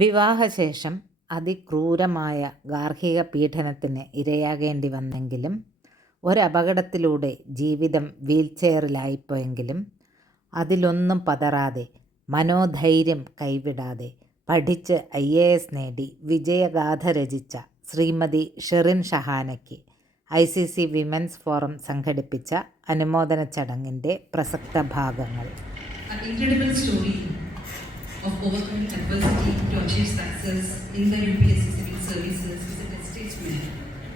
വിവാഹശേഷം അതിക്രൂരമായ ഗാർഹിക പീഡനത്തിന് ഇരയാകേണ്ടി വന്നെങ്കിലും ഒരപകടത്തിലൂടെ ജീവിതം വീൽചെയറിലായിപ്പോയെങ്കിലും അതിലൊന്നും പതറാതെ മനോധൈര്യം കൈവിടാതെ പഠിച്ച് IAS നേടി വിജയഗാഥ രചിച്ച ശ്രീമതി ഷെറിൻ ഷഹാനയ്ക്ക് ICC വിമൻസ് ഫോറം സംഘടിപ്പിച്ച അനുമോദന ചടങ്ങിൻ്റെ പ്രസക്ത ഭാഗങ്ങൾ. Of overcoming adversity to achieve success in the UPSC Civil Services is a testament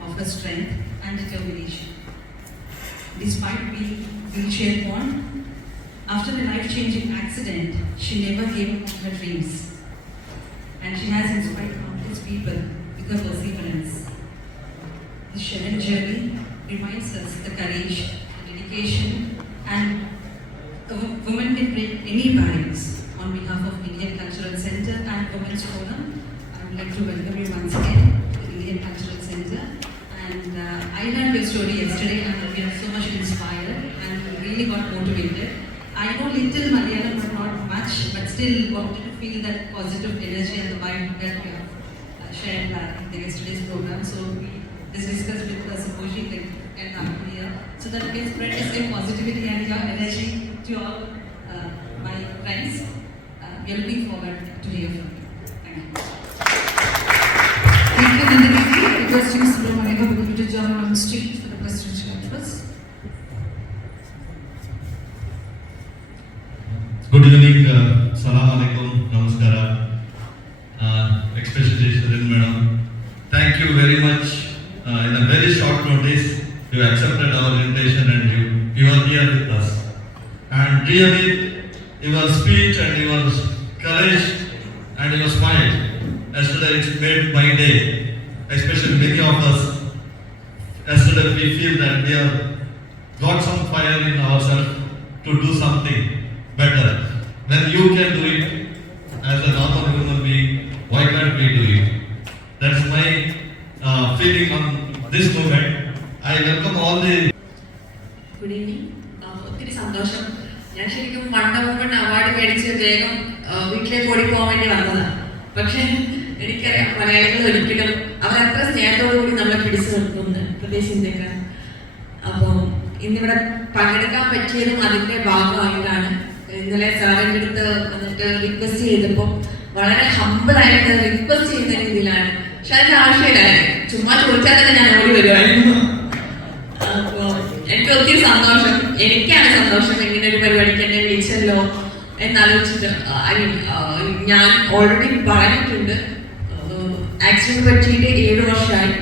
of her strength and determination. Despite being wheelchair-bound, after a life-changing accident, she never gave up on her dreams, and she has inspired countless people with her perseverance. The shared journey reminds us the courage, dedication, and a woman can break any barriers. On behalf of Indian Cultural Center and Women's Forum, I would like to welcome you once again to the Indian Cultural Center. And I heard your story yesterday and we are so much inspired and really got motivated. I know little Malayalam but not much, but still wanted to feel that positive energy and the vibe that you have shared in the yesterday's program. So we just discussed with Subhoshi and come here so that we can spread the same positivity and your energy to all my friends. We are looking forward to hear from you. Thank you. Thank you, Nandini. Requesting Subramaniam to join on the street for the presidential address. Good evening. Salam alaikum. Namaskara. Especially Shrein Madam. Thank you very much. In a very short notice, you accepted our invitation and you are here with us. And really, your speech and your courage and your smile yesterday it made my day. Especially many of us yesterday we feel that we have got some fire in ourselves to do something better. When you can do it as a normal human being, why can't we do it? That's my feeling on this moment. I welcome all the. Good evening. ഒത്തിരി സന്തോഷം. ഞാൻ ശരിക്കും wonder woman award മേടിച്ച് വേഗം വീട്ടിലേക്ക് ഓടിപ്പോകാൻ വേണ്ടി വന്നതാണ്. പക്ഷെ എനിക്കറിയാം മലയാളികൾ ഒരിക്കലും അവരത്ര സ്നേഹത്തോടു കൂടി നമ്മളെ പിടിച്ചു നിർത്തുന്നു, പ്രത്യേകിച്ച് ഇന്ത്യക്കാർ. അപ്പോൾ ഇന്നിവിടെ പങ്കെടുക്കാൻ പറ്റിയതും അതിൻ്റെ ഭാഗമായിട്ടാണ്. ഇന്നലെ സാറിൻ്റെ അടുത്ത് വന്നിട്ട് റിക്വസ്റ്റ് ചെയ്തപ്പോൾ വളരെ ഹമ്പിളായിട്ട് റിക്വസ്റ്റ് ചെയ്യുന്ന രീതിയിലാണ്. പക്ഷെ അതിൻ്റെ ആവശ്യമില്ലായിരുന്നു, ചുമ്മാ ചോദിച്ചാൽ തന്നെ ഞാൻ ഓടി വരുമായിരുന്നു. അപ്പോൾ എനിക്ക് ഒത്തിരി സന്തോഷം, എനിക്കാണ് സന്തോഷം ഇങ്ങനെ ഒരു പരിപാടിക്ക് എന്നെ വിളിച്ചല്ലോ എന്നാലോചിച്ചിട്ട്. ഞാൻ ഓൾറെഡി പറഞ്ഞിട്ടുണ്ട്, ആക്സിഡന്റ് പറ്റിയിട്ട് 7 വർഷമായി.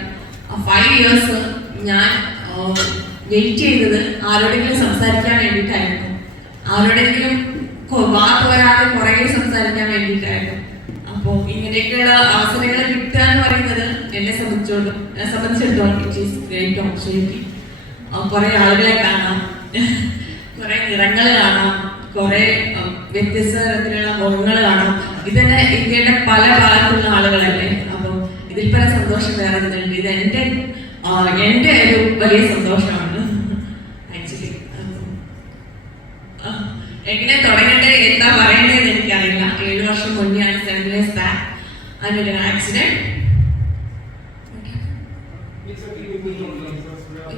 5 years ഞാൻ വെയിറ്റ് ചെയ്തത് ആരോടെങ്കിലും സംസാരിക്കാൻ വേണ്ടിയിട്ടായിരുന്നു, ആരോടെങ്കിലും വാക്ക് കുറേ സംസാരിക്കാൻ വേണ്ടിയിട്ടായിരുന്നു. അപ്പോൾ ഇങ്ങനെയൊക്കെയുള്ള അവസരങ്ങൾ കിട്ടുക എന്ന് പറയുന്നത് എന്നെ സംബന്ധിച്ചിടത്തോളം ഇറ്റ് ഈസ് ഗ്രേറ്റ് ഓപ്പർച്യൂണിറ്റി. കുറെ ആളുകളെ കാണാം, കുറെ നിറങ്ങൾ കാണാം, കുറെ വ്യത്യസ്ത തരത്തിലുള്ള മുഖങ്ങൾ കാണാം. ഇതന്നെ ഇന്ത്യയുടെ പല ഭാഗത്തുള്ള ആളുകളല്ലേ. അപ്പം ഇതിൽ പല സന്തോഷം വേറെ ഒന്നുണ്ട്. ഇത് എൻ്റെ ഒരു വലിയ സന്തോഷമാണ് ആക്ച്വലി. എങ്ങനെ തുടങ്ങണ്ടേ, എന്താ പറയണ്ടേന്ന് എനിക്കറിയില്ല. 7 വർഷം മുന്നെയാണ് 7 years back I had an accident.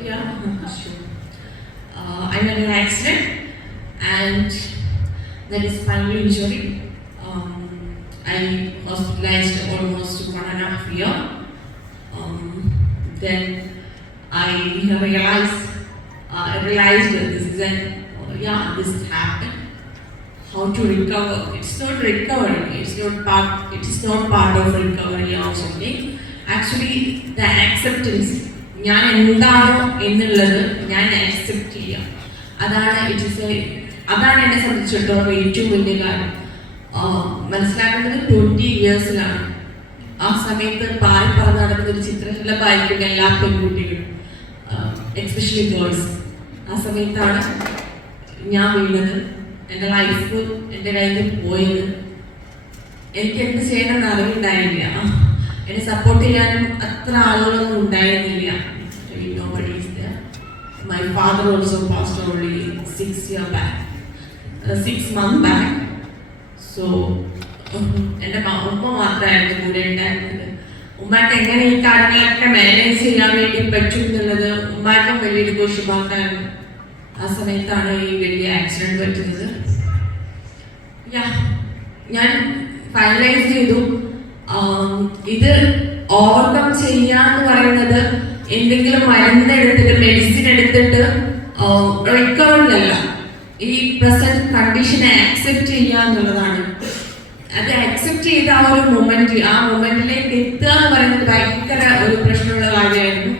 Yeah, sure. I had an accident and that is spinal injury. I hospitalized almost 1.5 years. Then I realized this is this happened. How to recover? It's not recovery. It is not part of recovery or something. Actually, the acceptance. ഞാൻ എന്താണോ എന്നുള്ളത് ഞാൻ accept ചെയ്യുക. അതാണ് എന്നെ സംബന്ധിച്ചിടത്തോളം ഏറ്റവും വലിയ കാര്യം. മനസ്സിലാക്കേണ്ടത് 20 years ആ സമയത്ത് പാറി പറന്ന് നടക്കുന്ന ഒരു ചിത്രശലഭമായിരിക്കും എല്ലാ പെൺകുട്ടികളും, എസ്പെഷ്യലി ഗേൾസ്. ആ സമയത്താണ് ഞാൻ വീണത്, എൻ്റെ ലൈഫ് എൻ്റെ കയ്യിൽ നിന്ന് പോയത്. എനിക്ക് എന്ത് ചെയ്യണമെന്ന് അറിവുണ്ടായില്ല, എന്നെ സപ്പോർട്ട് ചെയ്യാനും അത്ര ആളുകളൊന്നും ഉണ്ടായിരുന്നില്ല. My father also passed only 6 months back. So എൻ്റെ ഉമ്മ മാത്രമായിരുന്നു കൂടെ ഉണ്ടായിരുന്നത്. ഉമ്മക്ക് എങ്ങനെ ഈ കാര്യങ്ങളൊക്കെ മാനേജ് ചെയ്യാൻ വേണ്ടി പറ്റും എന്നുള്ളത് ഉമ്മാക്കും വലിയൊരു ദോഷഭാഗമായിരുന്നു. ആ സമയത്താണ് ഈ വലിയ ആക്സിഡന്റ് പറ്റുന്നത്. ഞാൻ ഫൈനലൈസ് ചെയ്തു, ഇത് ഓവർകം ചെയ്യാന്ന് പറയുന്നത് എന്തെങ്കിലും മരുന്ന് എടുത്തിട്ട് മെഡിസിൻ എടുത്തിട്ട് റിക്കവറിലല്ല, ഈ പ്രസന്റ് കണ്ടീഷനെ ആക്സെപ്റ്റ് ചെയ്യുക എന്നുള്ളതാണ്. അത് ആക്സെപ്റ്റ് ചെയ്ത ആ ഒരു മൊമെന്റ്, ആ മൊമെന്റിലേക്ക് എത്തുക എന്ന് പറയുന്നത് ഭയങ്കര ഒരു പ്രശ്നമുള്ള കാര്യമായിരുന്നു.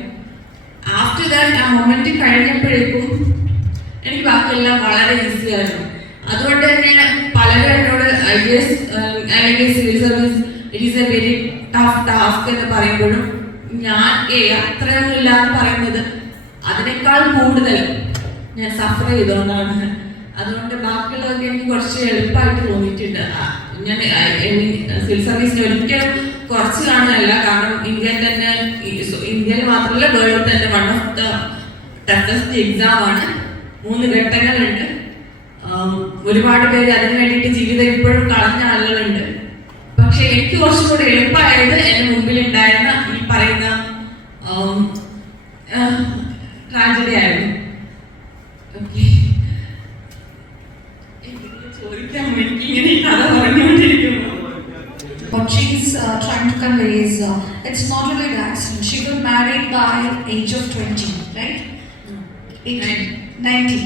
ആഫ്റ്റർ ദാറ്റ് ആ മൊമെന്റ് കഴിഞ്ഞപ്പോഴേക്കും എനിക്ക് ബാക്കിയെല്ലാം വളരെ ഈസി ആയിരുന്നു. അതുകൊണ്ട് തന്നെ പലരും എന്നോട് IAS അല്ലെങ്കിൽ civil service it is A very tough task എന്ന് പറയുമ്പോഴും ഞാൻ അത്രയൊന്നും ഇല്ല എന്ന് പറയുന്നത് അതിനേക്കാൾ കൂടുതൽ ഞാൻ സഫർ ചെയ്തുകൊണ്ടാണ്. അതുകൊണ്ട് ബാക്കിയുള്ളതൊക്കെ എനിക്ക് കുറച്ച് എളുപ്പമായിട്ട് തോന്നിയിട്ടുണ്ട്. ഞാൻ സിവിൽ സർവീസിന് ഒരിക്കലും കുറച്ച് കാണുകയല്ല, കാരണം ഇന്ത്യയിൽ മാത്രമല്ല വേൾഡിൽ തന്നെ one of the toughest exam ആണ്. 3 ഘട്ടങ്ങളുണ്ട്. ഒരുപാട് പേര് അതിനു വേണ്ടിയിട്ട് ജീവിതം ഇപ്പോഴും കളഞ്ഞ ആളുകളുണ്ട്. പക്ഷെ എനിക്ക് കുറച്ചും കൂടെ എളുപ്പമായത് എന്റെ മുമ്പിൽ ഉണ്ടായിരുന്ന ഈ പറയുന്ന ട്രാജഡി ആയിരുന്നു. What she's trying to convey is it's not really an accident. She got married by age of 20, right? 19.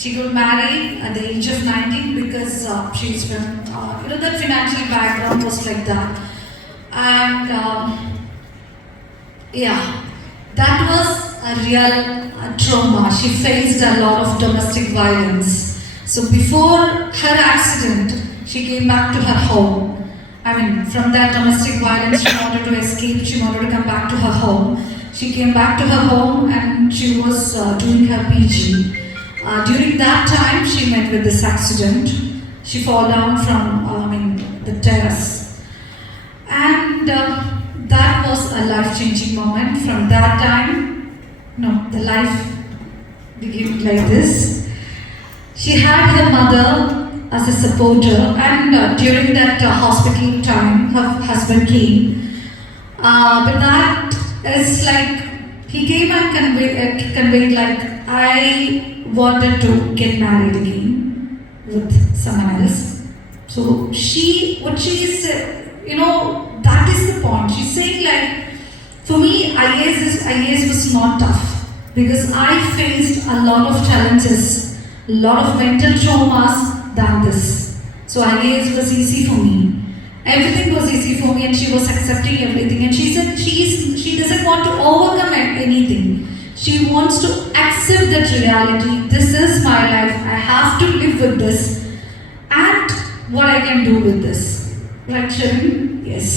She got married at the age of 19 because she's from, the financial background was like that. And that was a real trauma. She faced a lot of domestic violence. So before her accident, she came back to her home. I mean, from that domestic violence, she wanted to escape. She wanted to come back to her home. She came back to her home and she was doing her PG. During that time, she met with this accident. She fell down from the terrace. And that was a life-changing moment. From that time, the life began like this. She had her mother as a supporter, and during that hospital time, her husband came. But that is like, he came and conveyed like, I wanted to get married again with someone else. So what she said, that is the point. She's saying like, for me, IAS was not tough because I faced a lot of challenges, a lot of mental traumas than this. So IAS was easy for me. Everything was easy for me, and she was accepting everything. And she said she doesn't want to overcome anything. She wants to accept that reality. This is my life. I have to live with this, and what I can do with this. Right, Sharon? Yes.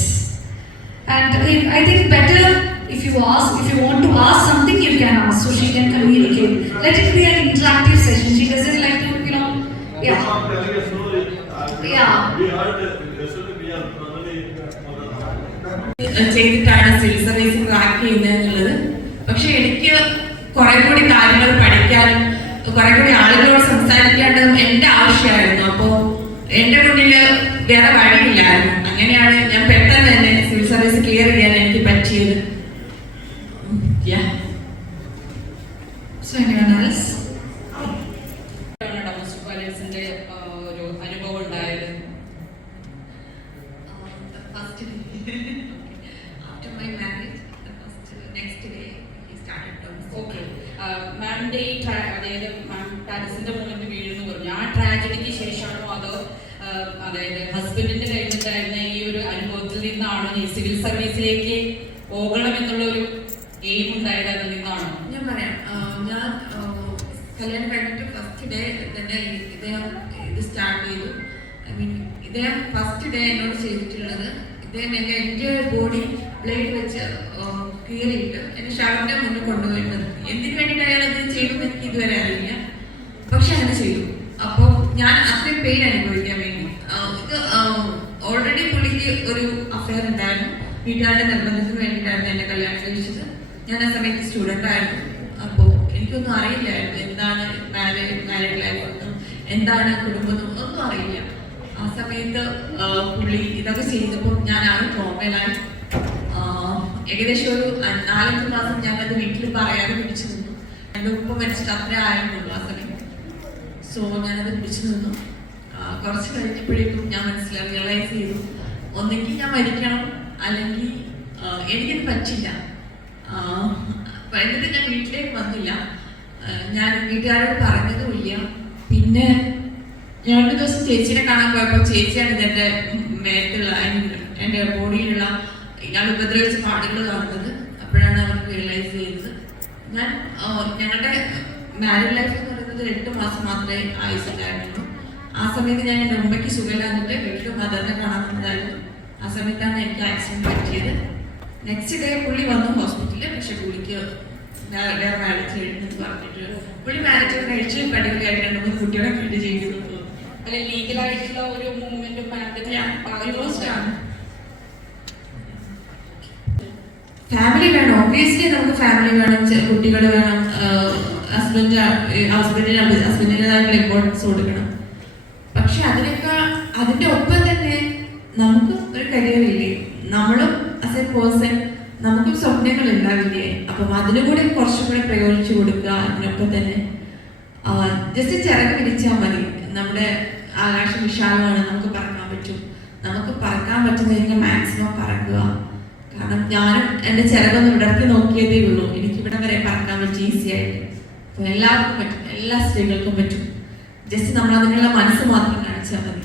And I think better if you want to ask something, you can ask, so she can communicate. Let it be an interactive session. She doesn't like to, yeah. ചെയ്തിട്ടാണ് civil service crack ചെയ്യുന്നത്. പക്ഷെ എനിക്ക് കുറെ കൂടി കാര്യങ്ങൾ പഠിക്കാനും കുറെ കൂടി ആളുകളോട് സംസാരിക്കേണ്ടതും എന്റെ ആവശ്യമായിരുന്നു. അപ്പോൾ എന്റെ മുന്നിൽ വേറെ വഴിയില്ലായിരുന്നു. അങ്ങനെയാണ് ഞാൻ പെട്ടെന്ന് തന്നെ സിവിൽ സർവീസ് ക്ലിയർ ചെയ്യാൻ എനിക്ക് പറ്റിയത്. So anyone else? ഡൊമസ്റ്റിക് വയലൻസിന്റെ ഒരു അനുഭവം ഉണ്ടായത് after my marriage, next day he started domestic. Okay. മാമിന്റെ ഈ അതായത് മാം ടാലസിന്റെ മുകളിൽ വീഴുന്നു പറഞ്ഞു, ആ ട്രാജഡിക്ക് ശേഷമാണോ അതോ അതായത് ഹസ്ബൻഡിന്റെ കയ്യിലുണ്ടായിരുന്ന ഈ ഒരു അനുഭവത്തിൽ നിന്നാണോ ഈ സിവിൽ സർവീസിലേക്ക് പോകണം എന്നുള്ള ഒരു എയിം ഉണ്ടായത് അതിൽ നിന്നാണോ? ഞാൻ പറയാം, ഞാൻ കല്യാണം കഴിഞ്ഞിട്ട് ഫസ്റ്റ് ഡേ തന്നെ ഇദ്ദേഹം ഇത് സ്റ്റാർട്ട് ചെയ്തു. ഇദ്ദേഹം ഫസ്റ്റ് ഡേ എന്നോട് ചെയ്തിട്ടുള്ളത്, ഇദ്ദേഹം എൻ്റെ ബോഡി ബ്ലേഡ് വെച്ച് കീറിയിട്ട് എന്നെ ഷവറിന്റെ മുന്നിൽ കൊണ്ടുപോയിട്ട് എന്തിനു വേണ്ടിയിട്ട് അയാൾ അത് ചെയ്തെന്ന് എനിക്ക് ഇതുവരെ അറിയില്ല. പക്ഷെ അങ്ങനെ ചെയ്തു. അപ്പോൾ ഞാൻ അത്രയും പെയിൻ അനുഭവിക്കാൻ വേണ്ടി ഇത് ഓൾറെഡി പുള്ളിക്ക് ഒരു അഫെയർ ഉണ്ടായിരുന്നു. വീട്ടുകാരുടെ നിർബന്ധത്തിന് വേണ്ടിയിട്ടായിരുന്നു എന്നെ കല്യാണം കഴിച്ചത്. ഞാൻ ആ സമയത്ത് സ്റ്റുഡൻ്റ് ആയിരുന്നു. അപ്പോൾ എനിക്കൊന്നും അറിയില്ലായിരുന്നു എന്താണ് മാരീഡ് ലൈഫ്, എന്താണ് കുടുംബം, ഒന്നും അറിയില്ല. ആ സമയത്ത് പുള്ളി ഇതൊക്കെ ചെയ്തപ്പോൾ ഞാൻ ആ ട്രോമയിലായി. ഏകദേശം ഒരു 4-5 മാസം ഞാനത് വീട്ടിൽ പറയാതെ പിടിച്ചു നിന്നു. എൻ്റെ ഉപ്പ മരിച്ചിട്ട് അത്ര ആയിരുന്നുള്ളൂ ആ സമയം. സോ ഞാനത് പിടിച്ചു നിന്നു. കുറച്ച് കഴിഞ്ഞപ്പോഴേക്കും ഞാൻ റിയലൈസ് ചെയ്തു, ഒന്നെങ്കിൽ ഞാൻ മരിക്കണം അല്ലെങ്കിൽ എനിക്കത് പറ്റില്ല. എന്നിട്ട് ഞാൻ വീട്ടിലേക്ക് വന്നില്ല. ഞാൻ വീട്ടുകാരോട് പറഞ്ഞതുമില്ല. പിന്നെ ഞാൻ ഒരു ദിവസം ചേച്ചിനെ കാണാൻ പോയപ്പോൾ ചേച്ചിയാണ് ഇതെൻ്റെ മേത്തുള്ള എൻ്റെ ബോഡിയിലുള്ള ഇയാൾ ഉപദ്രവിച്ച പാടുകൾ കാണുന്നത്. അപ്പോഴാണ് അവർക്ക് റിയലൈസ് ചെയ്തത്. ഞങ്ങളുടെ മാരീഡ് ലൈഫ് എന്ന് പറയുന്നത് 8 മാസം മാത്രമേ ആയുസുണ്ടായിരുന്നുള്ളൂ. ആ സമയത്ത് ഞാൻ എൻ്റെ ഉമ്മയ്ക്ക് സുഖമില്ലാന്നിട്ട് വീട്ടിൽ മദറിനെ കാണാൻ വന്നതായിരുന്നു. ആ സമയത്താണ് എനിക്ക് ആക്സിഡൻറ്റ് പറ്റിയത്. നെക്സ്റ്റ് ഡേ പുള്ളി വന്നു ഹോസ്പിറ്റലിൽ. പക്ഷെ പുള്ളിക്ക് വേറെ മാരേജ് കഴിഞ്ഞെന്ന് പറഞ്ഞിട്ട് പുള്ളി മാരേജ് കഴിച്ച് പടികളായിട്ട് 2-3 കുട്ടികളെ വീട് ചെയ്തു. അല്ലെ ലീഗലായിട്ടുള്ള ഒരു മൂവ്മെന്റും ആണ്. ഫാമിലി വേണം, ഒബ്വിയസ്ലി നമുക്ക് ഫാമിലി വേണം, കുട്ടികൾ വേണം, ഹസ്ബൻഡിൻ്റെതായിട്ടുള്ള ഇമ്പോർട്ടൻസ് കൊടുക്കണം. പക്ഷെ അതിൻ്റെ ഒപ്പം തന്നെ നമുക്ക് ഒരു കരിയർ ഇല്ലേ, നമ്മളും ആസ് എ പേഴ്സൺ നമുക്കും സ്വപ്നങ്ങൾ ഉണ്ടാവില്ലേ. അപ്പം അതിനും കൂടെ കുറച്ചും കൂടെ പ്രയോഗിച്ചു കൊടുക്കുക. അതിനൊപ്പം തന്നെ ജസ്റ്റ് ചിറക് പിടിച്ചാൽ മതി. നമ്മുടെ ആകാശം വിശാലമാണ്, നമുക്ക് പറക്കാൻ പറ്റും. നമുക്ക് പറക്കാൻ പറ്റുന്നതിന് മാക്സിമം പറക്കുക. കാരണം ഞാനും എൻ്റെ ചിറകൊന്ന് വിടർത്തി നോക്കിയതേ ഉള്ളൂ. എനിക്ക് ഇവിടെ വരെ പറക്കാൻ പറ്റും ഈസി ആയിട്ട്. അപ്പോൾ എല്ലാവർക്കും പറ്റും, എല്ലാ സ്ത്രീകൾക്കും പറ്റും. ജസ്റ്റ് നമ്മൾ അതിനുള്ള മനസ്സ് മാത്രം കാണിച്ചാൽ മതി.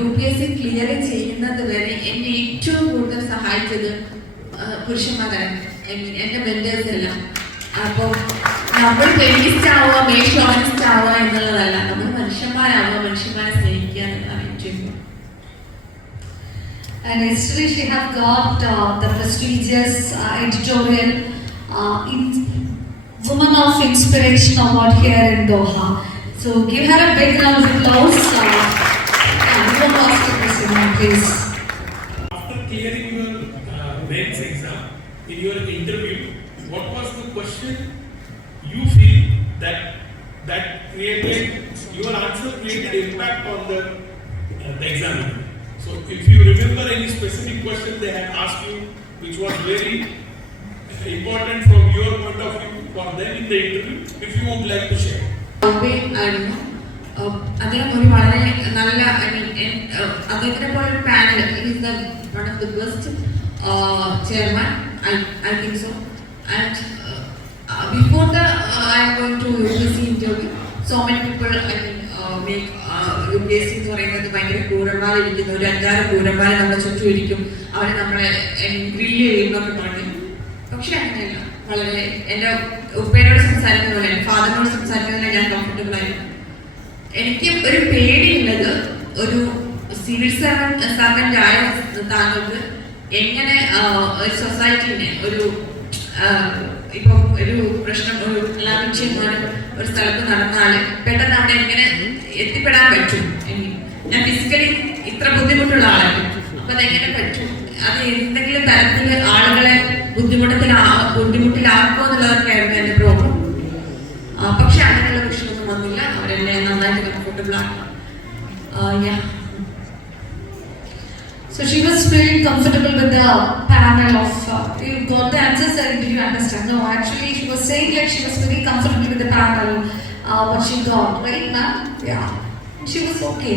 UPSC ക്ലിയർ ചെയ്യുന്നത് വരെ എന്നെ ഏറ്റവും കൂടുതൽ സഹായിച്ചത് പുരുഷന്മാരാണ്, എൻ്റെ മെന്റേഴ്സ് എല്ലാം. അപ്പോൾ നമ്മൾ ഫെമിനിസ്റ്റ് ആവുക, മേഷോണിസ്റ്റ് ആവുക എന്നുള്ളതല്ല, നമ്മൾ മനുഷ്യന്മാരാവുക, മനുഷ്യന്മാരെ സ്നേഹിക്കുക എന്നുള്ളതാണ് ഏറ്റവും. And yesterday she have got the prestigious editorial Woman of Inspiration Award here in Doha. So give her a big round of applause. Please. After clearing your mains exam, in your interview, what was the question you feel that created your answer created impact on the examiner? So if you remember any specific question they had asked you, which was very important from your point of view for them in the interview, if you would like to share. അദ്ദേഹം ഒരു വളരെ നല്ല, അദ്ദേഹത്തിനെ പോലെ ഒരു panel, is one of the best chairman, I think so. And before I am going to UPSC interview, so many people make UPSC എന്ന് പറയുന്നത് ഭയങ്കര ക്രൂരന്മാരിരിക്കുന്നു, ഒരു 5-6 ക്രൂരന്മാരെ നമ്മളെ ചുറ്റും ഇരിക്കും, അവരെ നമ്മളെ ഗ്രില്ല് ചെയ്യുന്നൊക്കെ പറഞ്ഞു. പക്ഷെ അങ്ങനെയല്ല. വളരെ എൻ്റെ ഉപ്പേനോട് സംസാരിക്കുന്ന പോലെ, ഫാദറിനോട് സംസാരിക്കുന്ന പോലെ ഞാൻ കംഫർട്ടബിൾ ആയിരുന്നു. എനിക്ക് ഒരു പേടിയുള്ളത്, ഒരു സിവിൽ സർവന്റ് ആയ താങ്കൾക്ക് എങ്ങനെ ഒരു സൊസൈറ്റീനെ, ഇപ്പം ഒരു പ്രശ്നം, ഒരു വിഷയമാനം ഒരു സ്ഥലത്ത് നടന്നാൽ പെട്ടെന്ന് അവിടെ എങ്ങനെ എത്തിപ്പെടാൻ പറ്റും. ഞാൻ ഫിസിക്കലി ഇത്ര ബുദ്ധിമുട്ടുള്ള ആളാണ്. അപ്പൊ അതെങ്ങനെ പറ്റും, അത് എന്തെങ്കിലും തരത്തിൽ ആളുകളെ ബുദ്ധിമുട്ടിലാക്കുമോ എന്നുള്ളതൊക്കെയായിരുന്നു എൻ്റെ പ്രോബ്ലം. പക്ഷെ അങ്ങനെയുള്ള പ്രശ്നമൊന്നും വന്നില്ല. അവരെല്ലാം നന്നായിട്ട് കംഫർട്ടബിൾ ആണ്. So she was feeling comfortable with the panel of you got the answers, and did you understand? No, actually she was saying like she was very comfortable with the panel, what she got, right ma'am? Yeah, she was okay.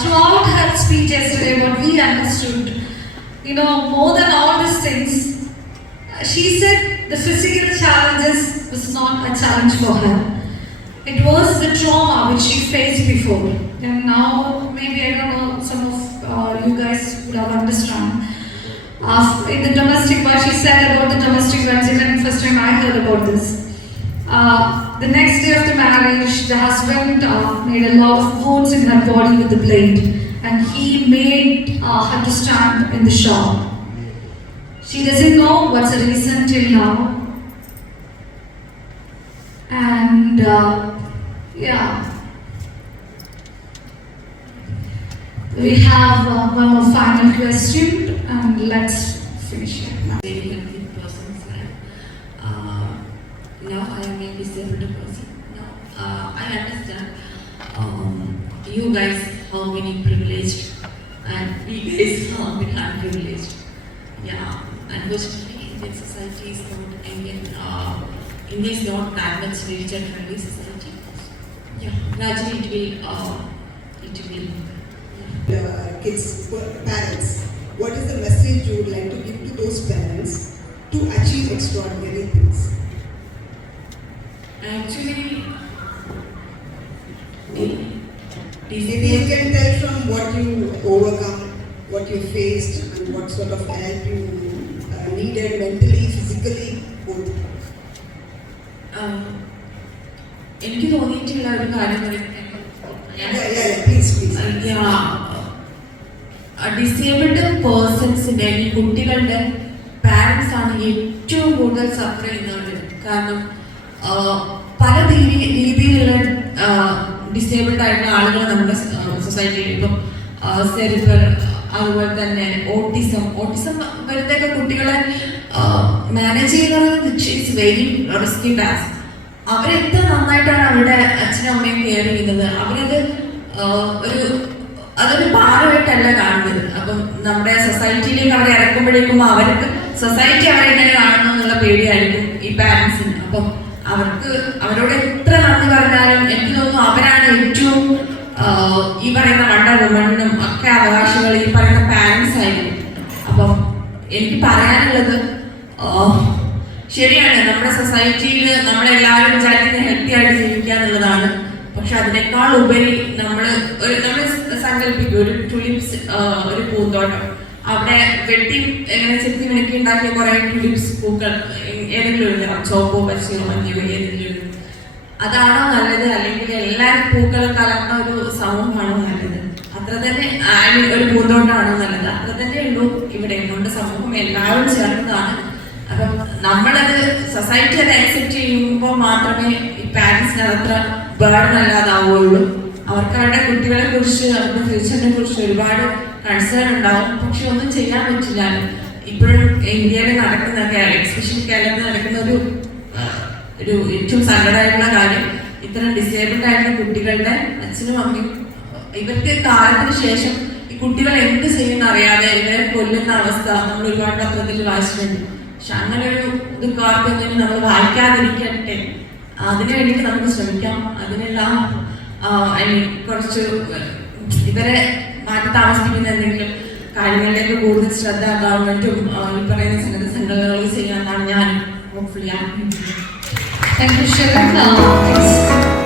Throughout her speech yesterday, what we understood, you know, more than all these things, she said the physical challenges was not a challenge for her. It was the trauma which she faced before. And now, maybe I don't know, some of you guys would have understood. In the domestic violence, she said about the domestic violence, even first time I heard about this. The next day of the marriage, the husband made a lot of wounds in her body with the blade, and he made her to stand in the shop. She doesn't know what's the reason till now. And yeah, we have one more final question, and let's finish it now. Very healthy person's life. Now I am a disabled person. Now I understand you guys how many privileged and we guys how many unprivileged. Yeah, unfortunately, Indian society is not India is not that much religion friendly society. Yeah, gradually it will. Kids, parents, what is the message you would like to give to those parents to achieve extraordinary things? Actually, Maybe you can tell from what you overcome, what you faced, and what sort of help you needed mentally, physically, both. എനിക്ക് തോന്നിയിട്ടുള്ള ഒരു കാര്യം Please. Disabled പേഴ്സൺസിന്റെ ഈ കുട്ടികളുടെ parents ആണ് ഏറ്റവും കൂടുതൽ സഫർ ചെയ്യുന്നവര്. കാരണം പല രീതിയിലുള്ള ഡിസേബിൾഡ് ആയിട്ടുള്ള ആളുകൾ നമ്മുടെ സൊസൈറ്റിയിൽ ഇപ്പം സെറിബ്രൽ, അതുപോലെ തന്നെ ഓട്ടിസം വരുന്നൊക്കെ കുട്ടികളെ മാനേജ് ചെയ്യുന്നത് ഇറ്റ്സ് വെരി റിസ്കി ടാസ്ക്. അവരെത്ര നന്നായിട്ടാണ് അവരുടെ അച്ഛനും അമ്മയും കെയർ ചെയ്യുന്നത്. അതൊരു ഭാരമായിട്ടല്ല കാണുന്നത്. അപ്പം നമ്മുടെ സൊസൈറ്റിയിലേക്ക് അവരെ ഇറക്കുമ്പോഴേക്കും അവർക്ക് സൊസൈറ്റി അവരെ എങ്ങനെ കാണുന്നു എന്നുള്ള പേടിയായിരിക്കും ഈ പാരൻസിന്. അപ്പം അവരോട് എത്ര നന്ദി പറഞ്ഞാലും എനിക്ക് തോന്നുന്നു അവരാണ് ഏറ്റവും ഈ പറയുന്ന വണ്ടർ വുമണിനും ഒക്കെ അവകാശികൾ ഈ പറയുന്ന പാരൻസ് ആയിരിക്കും. അപ്പം എനിക്ക് പറയാനുള്ളത്, ശരിയാണ് നമ്മുടെ സൊസൈറ്റിയിൽ നമ്മളെല്ലാവരും വിചാരിക്കുന്നത് ഹെൽത്തി ആയിട്ട് ജീവിക്കുക എന്നുള്ളതാണ്. പക്ഷെ അതിനേക്കാൾ ഉപരി നമ്മൾ സങ്കല്പിക്കും ഒരു ടുലിപ്സ്, ഒരു പൂന്തോട്ടം, അവിടെ എങ്ങനെ ചെത്തി മിണക്കി ഉണ്ടാക്കിയ കുറെ ടുലിപ്സ് പൂക്കൾ, ഏതെങ്കിലും ഒരു നിറം, ചോപ്പോ പച്ചയോ മഞ്ഞയോ ഏതെങ്കിലും ഒരു, അതാണോ നല്ലത്? അല്ലെങ്കിൽ എല്ലാ പൂക്കളും കലർന്ന ഒരു സമൂഹമാണോ നല്ലത്? അത്ര തന്നെ ഒരു പൂന്തോട്ടമാണോ നല്ലത്? അത്ര തന്നെ ഉള്ളൂ ഇവിടെ. നമ്മുടെ സമൂഹം എല്ലാവരും ചേർന്നതാണ്. അപ്പം നമ്മളത് സൊസൈറ്റി അത് അക്സെപ്റ്റ് ചെയ്യുമ്പോൾ മാത്രമേ ഈ പാരൻസിന് അതത്ര ബേർഡൻ അല്ലാതാവുകയുള്ളൂ. അവർക്ക് അവരുടെ കുട്ടികളെ കുറിച്ച്, അവരുടെ ഫ്യൂച്ചറിനെ കുറിച്ച് ഒരുപാട് കൺസേൺ ഉണ്ടാവും. പക്ഷെ ഒന്നും ചെയ്യാൻ പറ്റില്ല. ഇപ്പോഴും ഇന്ത്യയിൽ നടക്കുന്ന, എസ്പെഷ്യലി കേരളത്തിൽ നടക്കുന്ന ഒരു ഏറ്റവും സങ്കടമായിട്ടുള്ള കാര്യം, ഇത്തരം ഡിസേബിൾഡ് ആയിട്ടുള്ള കുട്ടികളുടെ അച്ഛനും അമ്മയും ഇവർക്ക് കാലത്തിന് ശേഷം ഈ കുട്ടികൾ എന്ത് ചെയ്യുന്ന അറിയാതെ ഇവരെ കൊല്ലുന്ന അവസ്ഥ നമ്മൾ ഒരുപാട് പത്രത്തിൽ വായിച്ചിട്ടുണ്ട്. പക്ഷെ അങ്ങനെ ഒരു വാർത്തയൊന്നും നമ്മൾ വായിക്കാതിരിക്കട്ടെ, അതിനു വേണ്ടിയിട്ട് നമുക്ക് ശ്രമിക്കാം. അതിനുള്ള കുറച്ച് ഇവരെ മാറ്റി താമസിപ്പിക്കുന്ന എന്തെങ്കിലും കാര്യങ്ങളിലേക്ക് കൂടുതൽ ശ്രദ്ധ ഗവൺമെന്റും ഈ പറയുന്ന സന്നദ്ധ സംഘടനകൾ ചെയ്യാമെന്നാണ് ഞാൻ ഹോപ്പ്ഫുള്ളി. Thank you, Sharon.